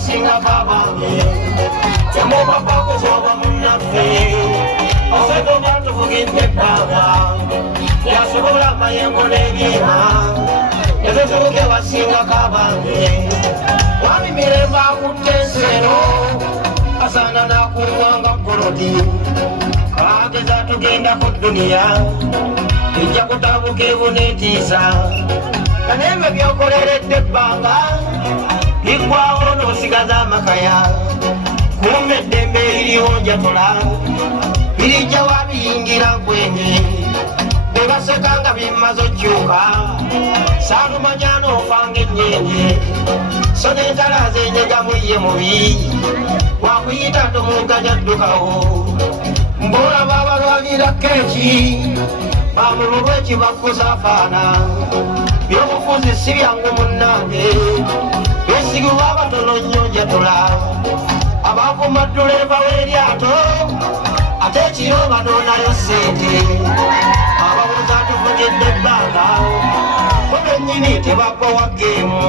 wasinga kabange temuba kuzoba munaffe oseto batuvugidde ebbanga yasobola amayengo n'ebyema ezo tubuke wasinga kabange wami mirembe akutte ensero asanga nakuwanga golodi kaageza tugenda ku duniya ejja kutabuka ebunetiisa kanembe byokoleredde ebbanga liggwawo n'osigaza amakaya kumba eddembe eririwo njatola birijja wabiyingira nkwenye bebaseka nga bimmaze okyuka saalumanya n'ofanga ennyenye so n'entala z'enyegamu ye mubi wakuyita tomuganya ddukawo mbolaba abalwanira keeki bamululwa ekibakuzaafaana byobufuzi si byangu munnange besigibwa abatono nnyo njatula abavuma dduleva w'eryato ate ekiro banoonayo ssente abawoza tuvugidde ebbanga bo bennyini tebagwa geemu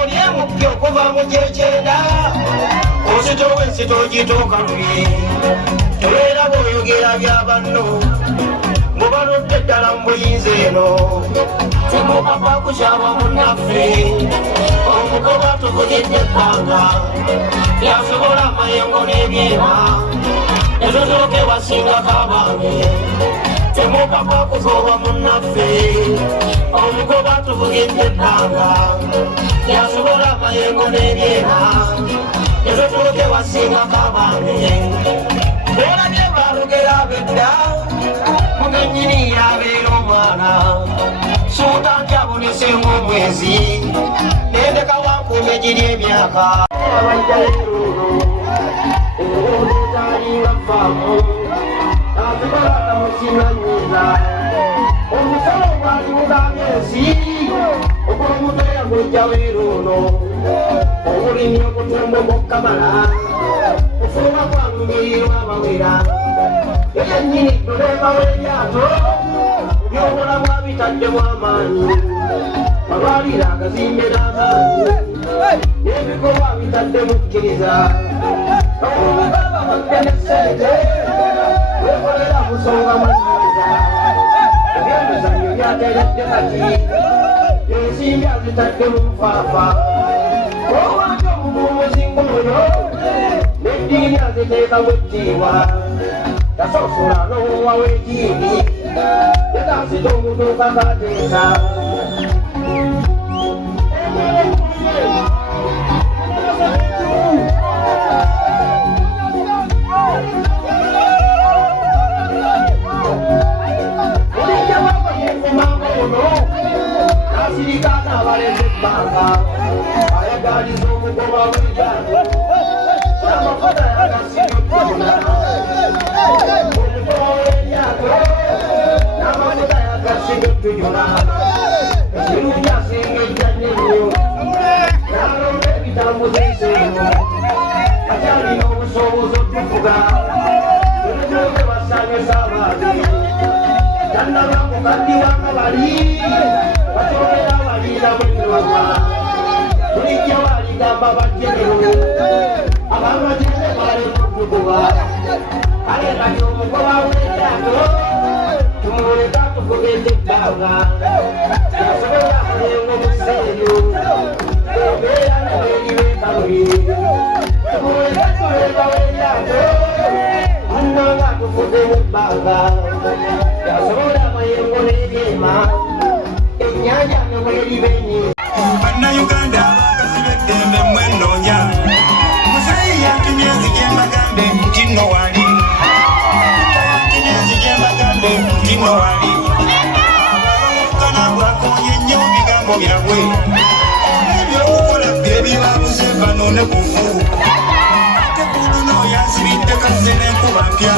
oli emupya okuva mu gyekyenda onsitowe ensito ogituuka lubi tobeera bw'oyogera bya banno mubaludde ddala mu buyinza eno temupapa kukyaba munnaffe omugoba tuvugidde ebbanga yasobola amayengo n'ebyema ezo zooke wasinga kabange temupapa kuzoba munnaffe omugoba tuvugidde ebbanga yasobola amayengo n'ebyema ezo zooke wasinga kabange olabye balugera ab'edda mugennyini yabeera omwana suutanti abonesenga omwezi nendeka wankuume giri emyaka oletalinga faamu azibalana musimanyiza omusalo gwaliwugambye ensi ogw'omutoya gujja weeruuno obulimi obutumbo bwokkamala ofuuba kwangumirirwa abawera yeyennyini tulema w'eryato byobulamu abitaddemu amaanyi malwaliro agazimbe n'amaanyi n'ebikolwa bitaddemu kkiriza obulugaba badde ne ssente wekolera busonga manyiza ebyemizannyo byateredde kati ensimbi azitadde mu nfaafa owange omumuumuzi ng'oyo n'eddiini aziteekamu ettiibwa tasosola n'owa w'eddiini yetaasita omutuuka kaateesa olijja wako yefumanga ono nasirikaana abaleza ebbanga ayagaliza omugoba w'ejjato amafuta yagasigaona omugoba w'eryato n'amafuta yagasiga etujula ekirungi asinga ejjanja ennyo n'alonda ebitambuza enseeno akyalina obusobozi otufuga olugooge basanyusa abaami tannabamu kaddiwanga bali bakyogera abaliiramu ennwama tulijja baligamba bajjenero abamajene balekutukuba kale kati omugoba w'eryato tumuleka tuvugedde ebbanga yasobola amayengo mu sseeyo embeera neberibeekalubi tumuleka tuleka w'eryato munnanga atuvuddemu ebbanga yasobola amayengo n'ebyema ennyanja ne bweribenye bannayuganda abakaziba eddembe mwenoonya muzeeyi yatumye enzige mbagambe nti nno wali yatumye enzige mbagambe nti nno wali abaawukana bwakonye nnyo bigambo byabwe ebyokukola byebibabuze banoone kufu ate kuluno yazibidde kazze n'enkuba mpya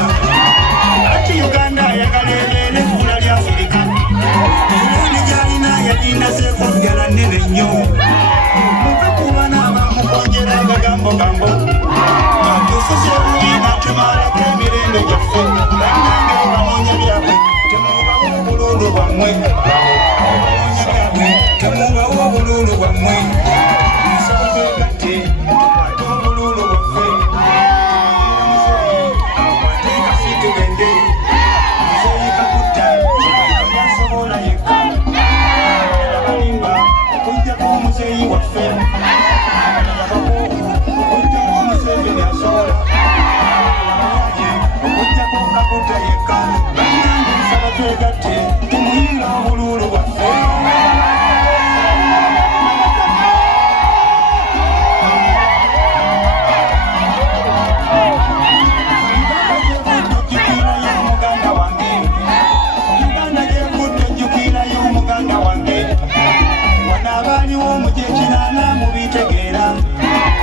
ati uganda ayagala ebeere ebbula lya afirika olundi gyalina yaginaseeko ddala nnene nnyo muve kuba n'abamukonjera agagambogambo atufuze bubi natumalako emirembe gyaffe bannange abanoonya byabwe temubawo obululu bwammwe abanoonya byabwe temubawo obululu bwammwe nsonga egatte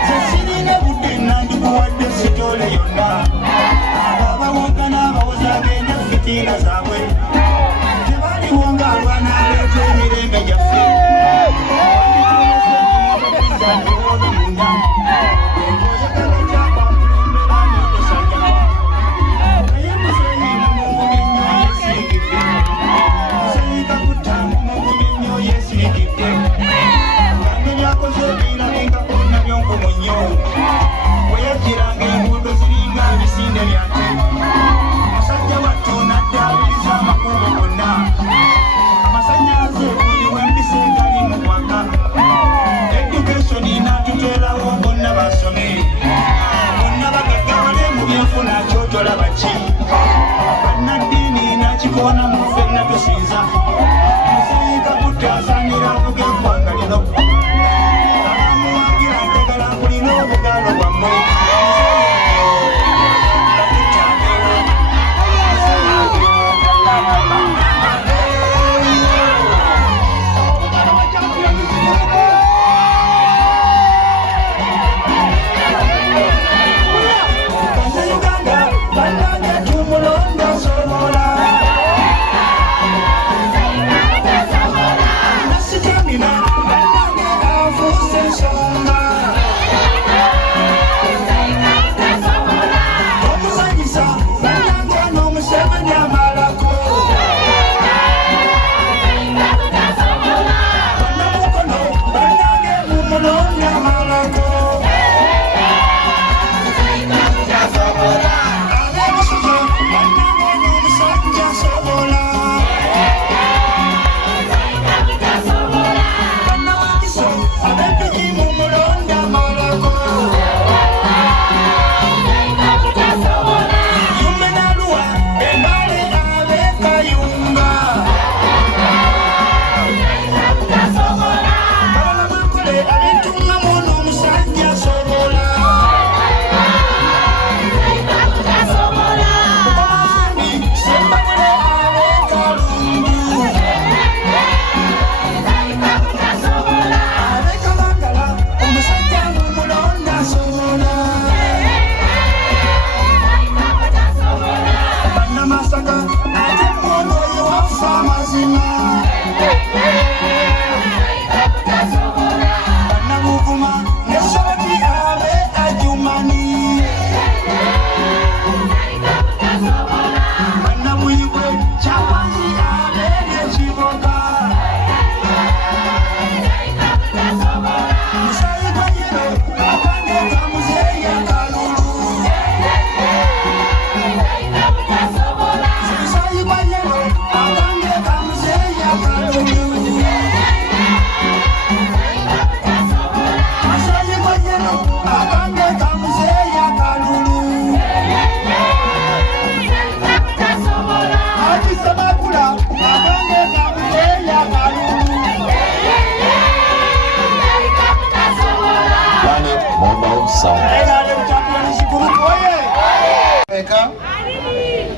zesirina budde nandikuwadde sitole yonna ababawoga n'abawoza agenda fitiina zaabwe tebaliwo ng'alwana aleeta emirembe gyaffe Kona mufenna tusinza musika kutasanira kuge kwanga lino amuwagira ntegala kulina obugalo bwammwe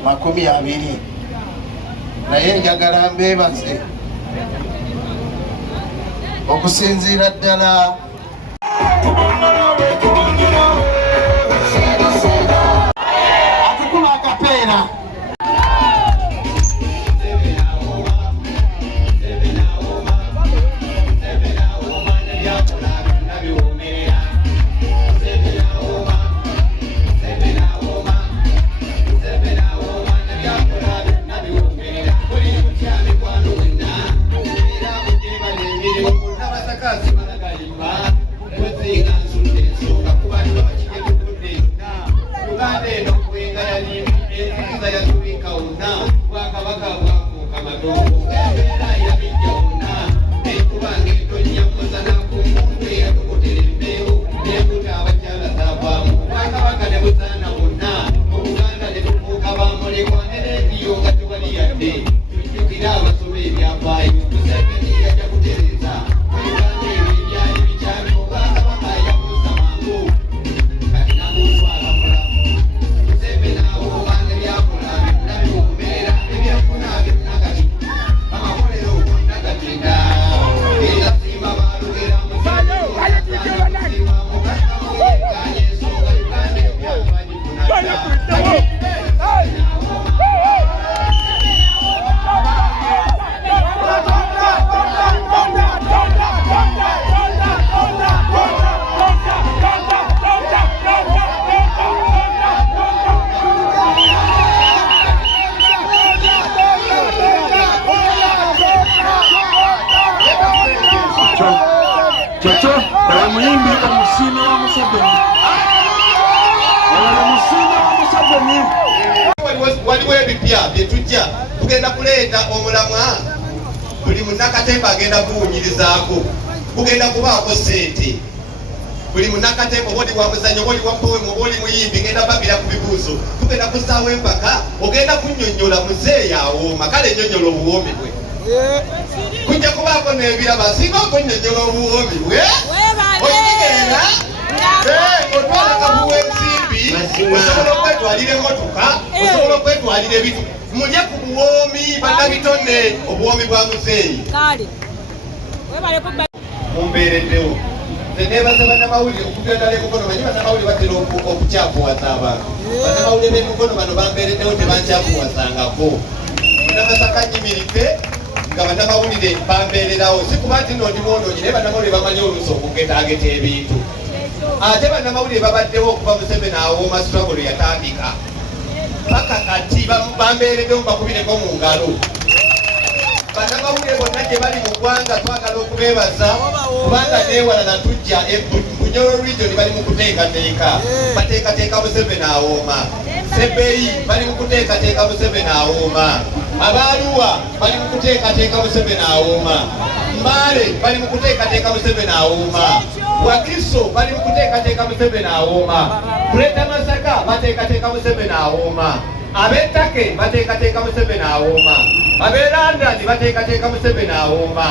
makumi abiri naye njagala mbeebaze okusinziira ddala atukuba akapeera Kazi, muyimbi omusiime wa Museveni. Omusiime wa Museveni. Waliwo ebipya bye tujja tugenda kuleeta omulamwa buli munnakatemba agenda kuwunyirizaako kugenda kubaako ssente buli munnakatemba oba oli wa muzanyo oba oli wa poemu oba oli muyimbi ngenda babira ku bibuuzo tugenda kusaawo empaka ogenda kunnyonnyola muzeeyi awooma kale nnyonnyola obuwoomi bwe kujja kubaako n'ebiraba singa okunnyonnyola obuwoomi bwe oyigenda otwala kabuwa ensimbi osobola okwetwalira emotoka osobola okwetwalira ebitu mulye ku buwoomi bannabitone obuwoomi bwa muzeeyi mumbeereddewo nze neebaza bannamawulire okugendala emikono manyi bannamawulire batera okukyafuwaza abantu bannamawulire b'emikono bano bambeereddewo tebankyafuwazangako namasaka nyimiridde nga bannamawulire bambeererawo si kuba nti nno ndi mwonoonyi naye bannamawulire bamanyi oluusi okugetageta ebintu ate bannamawulire babaddewo okuva Museveni awooma struggle yatandika paka kati bambeereddewo bakubireko mu ngalo bannamawulire bonna gye bali mu ggwanga twagala okubeebaza kubanga neewalala tujja Bunyoro region bali mu kuteekateeka bateekateeka Museveni awooma Sebeyi bali mu kuteekateeka Museveni awooma Abaluwa bali mu kuteekateeka Museveni awooma Mbale bali mu kuteekateeka Museveni awooma Wakiso bali mu kuteekateeka Museveni awooma Greater Masaka bateekateeka Museveni awooma Ab'ettake bateekateeka Museveni awooma Abeeranda bateekateeka Museveni awooma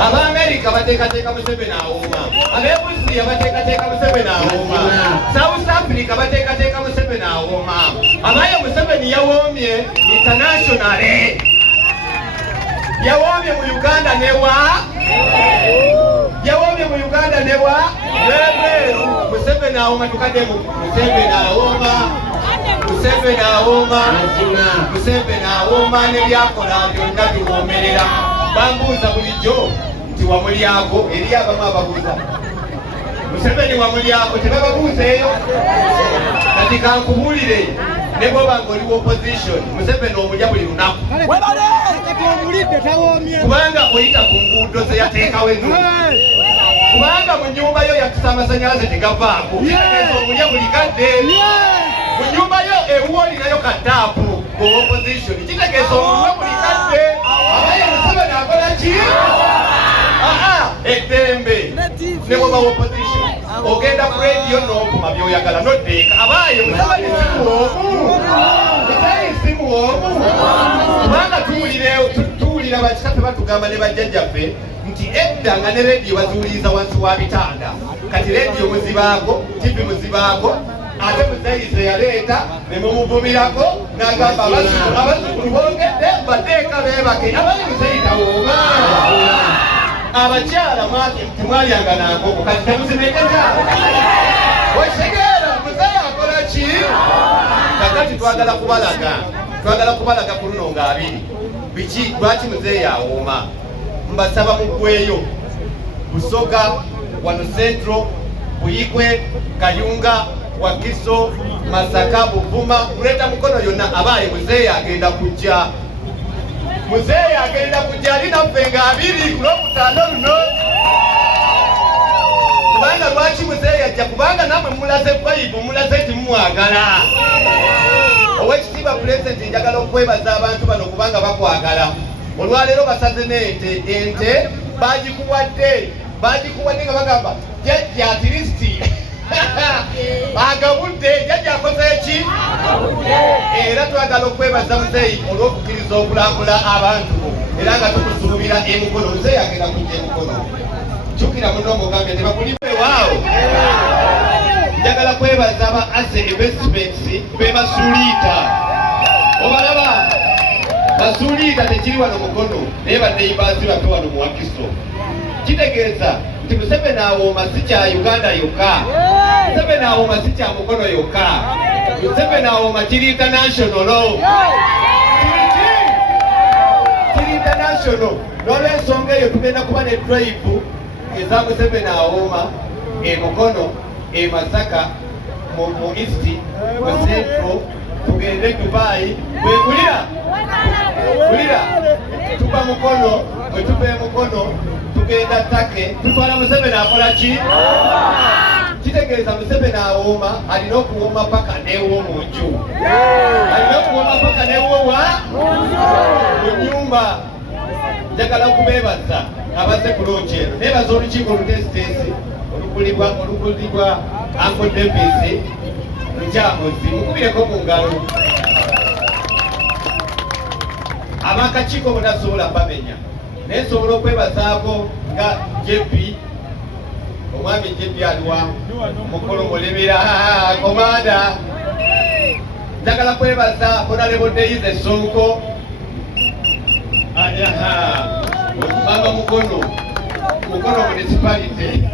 Ab'Amerika bateekateeka Museveni awooma Ab'Ebusia bateekateeka Museveni awooma South Africa bateekateeka Museveni awooma abaye Museveni yawoomye internationally yawoomye mu Uganda newa Lebweru Museveni awooma tukadde mu Museveni awooma nebyakola byonna biwoomerera bambuuza bulijjo nti wamulyako eri abamu ababuuza Museveni wamulyako tebababuuzeeyo kati kankubuulire ne bwoba ng'oli opposition Museveni omulya buli lunaku kubanga oyita ku nguudo ze yateekawo ennungi kubanga mu nnyumba yo yakusa amasanyalaze tegavaako omulya buli kadde mu nnyumba yo ewuwo olinayo kataapu ng'owa opposition kitegeeza omulya buli kadde abaye Museveni akola ki eddembe ne bwoba opposition ogenda ku radio n'okuma by'oyagala noddeeka abaye Museveni simuwomu kubanga tuwulira bakitafe batugamba ne bajjajjaffe nti edda nga ne radio baziwuliriza wansi wa bitanda kati radio muzibaako tivi muzibaako ate muzeeyize yaleeta ne mumuvumirako n'agamba abazukulu bongedde bateeka beebake abali muzeeyitawooma abakyala temwalyanga nankoko kati temuzimekeza wekitegeera muzeeyi akola ki kakati twagala kubalaga ku luno nga abiri biki lwaki muzeeyi awooma mbasaba muggweeyo Busoga wano Central Buyikwe Kayunga Wakiso Masaka Buvuma kuleta mukono yonna abaye muzeeyi agenda kujja alinaffe nga abiri ku Lwokutaano luno kubanga lwaki muzeeyi ajja kubanga namwe mulaze Bayibu mulaze timumwagala Owekitiibwa Pulezidenti njagala okwebaza abantu bano kubanga bakwagala olwaleero basaze n'ente bagikuwadde nga bagamba jjajja atiristi agabudde jjajja akoze ki era twagala okwebaza muzeeyi olw'okukkiriza okulambula abantu era nga tukusuubira emikono muzeeyi agenda kujja emikono jjukira muno omugambye tebakulibe waawo njagala kwebaza aba Ase Investments be basuuliita obalaba basuuliita tekiri wano mukono naye banneyibazi bafe wano mu Wakiso kitegeeza nti Museveni awooma si kya Uganda yokka Museveni awooma si kya mukono yokka Museveni awooma kiri international kiri international n'olw'ensonga eyo tugenda kuba ne drive eza Museveni awooma emukono Masaka mu East mu Central tugende Dubai wegulira tuba mukono bwe tuva emukono tugenda Take tutwala Museveni akola ki? Kitegeeza Museveni awooma, alina okuwooma paka neewo mu nju. Alina okuwooma paka neewo wa? Mu nnyumba. Njagala kubeebaza abazze ku longi eno. Neebaza olukiiko olutesitesi olugulibwa Uncle Davis Mukyamuzi. Mukubireko mu ngalo. Abakakiiko bonasobola bamenya. Naye nsobola okwebazaako nga JP, omwami JP aliwa mukolo mulebera komanda. Njagala kwebaza Honorable Daisy Sonko, mama Mukono municipality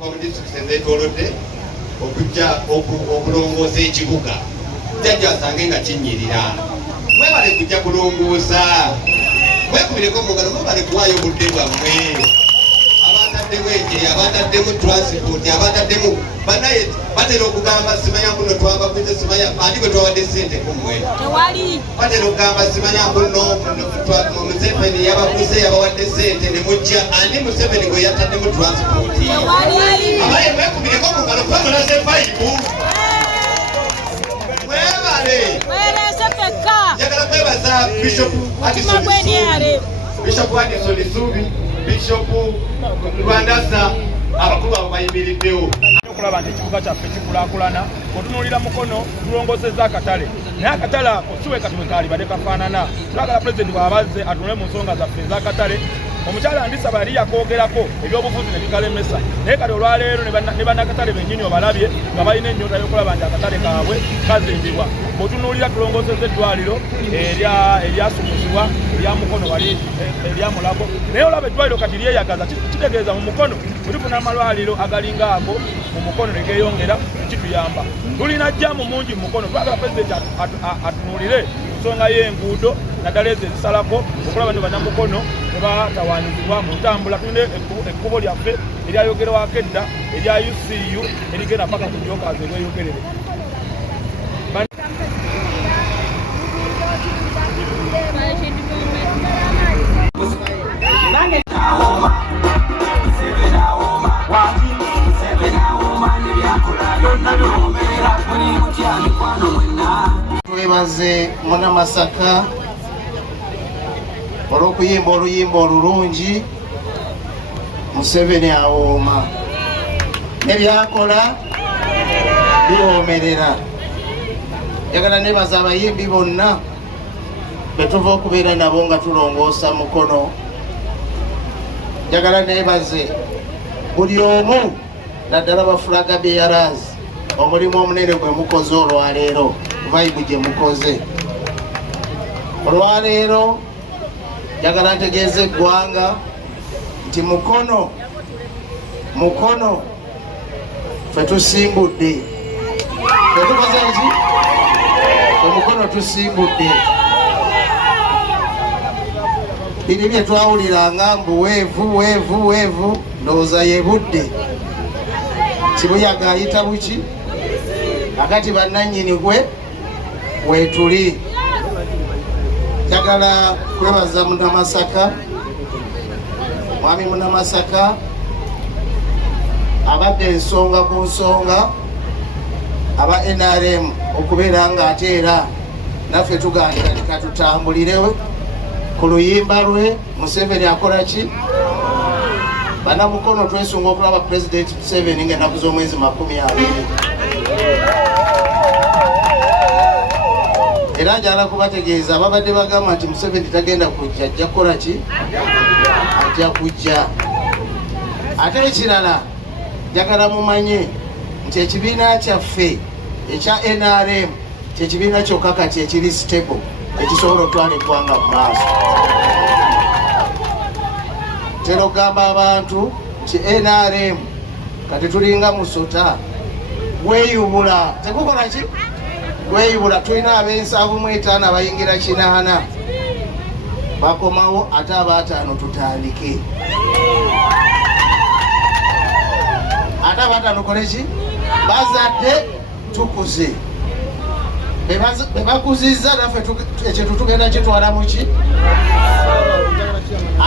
mu district ezeetoolodde okujja okulongoosa ekibuga. Jjajja asange nga kinyirira. Mwebale kujja kulongoosa. Mwekubireko mu ngalo, mwebale kuwaayo obudde bwammwe. Abataddemu ejje, abataddemu transport, abataddemu banaye batera okugamba simanya kuno twabakuze, simanya andi bwe twawadde ssente kummwe. Tewali. Batera okugamba simanya kuno Museveni yabakuze yabawadde ssente ne mujja andi Museveni gwe yataddemu transport. Tewali. Abaye mwekubireko mu ngalo kuba mulase fayibu. Mwebale. Njagala kwebaza Bishop Addison Lisubi, Bishop Rwandasa, abakulu abo bayimiriddewo. Okulaba nti ekibuga kyaffe kikulaakulana, otunuulira Mukono tulongoosezza akatale. Naye akatale ako si we kati bwe kaali badde kafaanana. Twagala Pulezidenti bw'abazze atunule mu nsonga zaffe ez'akatale. Omukyala Ndisaba yali yakoogerako ebyobufuzi ne bikalemesa. Naye kati olwaleero ne bannakatale bennyini obalabye nga balina ennyota y'okulaba nti akatale kaabwe kazimbibwa. Bw'otunuulira tulongoosezza eddwaliro eryasumuzibwa erya Mukono wali erya Mulago. Naye olaba eddwaliro kati lyeyagaza, kitegeeza mu Mukono tulifuna amalwaliro agalinga ago mu Mukono ne geeyongera kituyamba. Tulina jjaamu mungi mu Mukono. Twagala Pulezidenti atunuulire ensonga y'enguudo naddala ezo ezisalako okulaba nti bannamukono ne batawaanyizibwa mu ntambula. Tulina ekkubo lyaffe eryayogerwako edda erya UCU erigenda paka ku Jokazi erweyogerere. Twebaze Munnamasaka olw'okuyimba oluyimba olulungi. Museveni awooma, ne byakola biwoomerera. Njagala nebaza abayimbi bonna betuva okubeera nabo nga tulongoosa Mukono. Njagala nebaze buli omu naddala bafulaga bearers omulimu omunene gwe mukoze olwaleero, vibe gye mukoze olwaleero. Njagala ntegeeza eggwanga nti Mukono ffe tusimbudde. Fetukoze ki? Fe Mukono tusimbudde. Biri bye twawuliranga mbu weevu ndowooza ye budde. Kibuyaga ayita buki? Akati bannannyini gwe weetuli. Njagala kwebaza Munnamasaka, mwami Munnamasaka abadde ensonga ku nsonga, aba NRM okubeera nga ate era naffe tugandika tutambulirewe ku luyimba lwe. Museveni akola ki? Bannamukono twesunga okulaba Pulezidenti Museveni ng'ennaku z'omwezi 20. Era njagala kubategeeza ababadde bagamba nti Museveni tagenda kujja, ajja kukola ki? Ajja kujja. Ate ekirala njagala mumanye nti ekibiina kyaffe ekya NRM kyekibiina kyokka kati ekiri stable ekisobola okutwala eggwanga mu maaso. Tera okugamba abantu nti NRM kati tulinga musota, weyubula tekukola ki? Weyubula. Tulina ab'ensavu mu 5 abayingira 8 bakomawo, ate aba5 tutandike. Ate aba5 kole ki? Bazadde tukuze. bebakuzizza naffe ekyo tugenda kitwala muki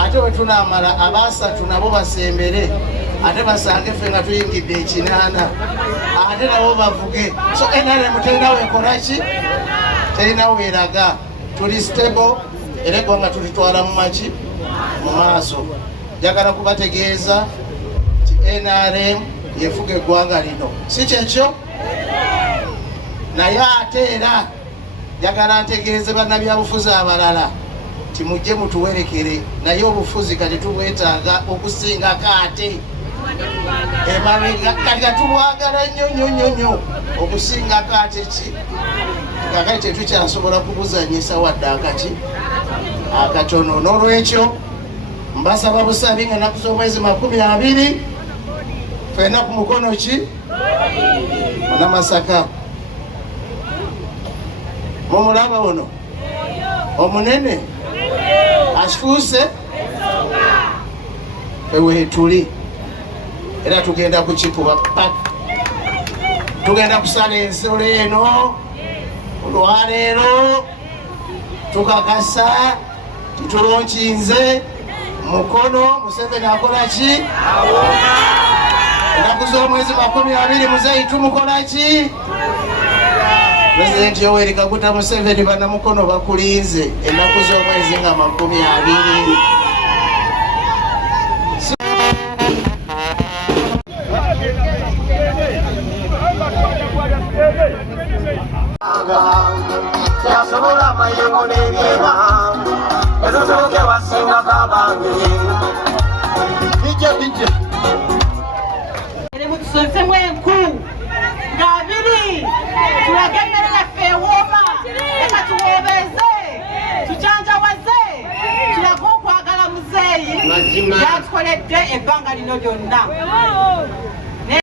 ate bwe tunamala abasatu nabo basembere ate basange ffe nga tuyingidde ekinaana ate nabo bavuge so NRM terinawo ekolaki terinawo eraga tuli stable era eggwanga tulitwala mu maki mu maaso njagala kubategeeza nti NRM yefuga eggwanga lino si kyekyo naye ate era njagala ntegeeze bannabyabufuzi abalala nti mujje mutuwerekere naye obufuzi kati tubwetaaga okusingako ate emabega kati katubwagala nnyo okusingako ate ki kakati tetukyasobola kubuzanyisa wadde akaki akatono n'olwekyo mbasaba busabi nga ennaku z'omwezi 20 fena ku mukono ki Munamasaka mumulaba ono omunene akifuuse ewetuli era tugenda kukikuba pak tugenda kusala ensolo eno olwaleero tukakasa titulonkinze mukono Museveni akola ki ennaku z'omwezi 20 muzeeyi tumukola ki Pulezidenti Yoweri Kaguta Museveni bannamukono bakulinze ennaku z'omwezi nga 20 yasobola mayengo n'ebyema ezosoboke wasinga kabange bijja tusozemu enku nga 2 tulage emmere yaffe ewooma leka tuwoobeze tujanjawaze tulage okwagala muzeeyi yatukoledde ebbanga lino lyonna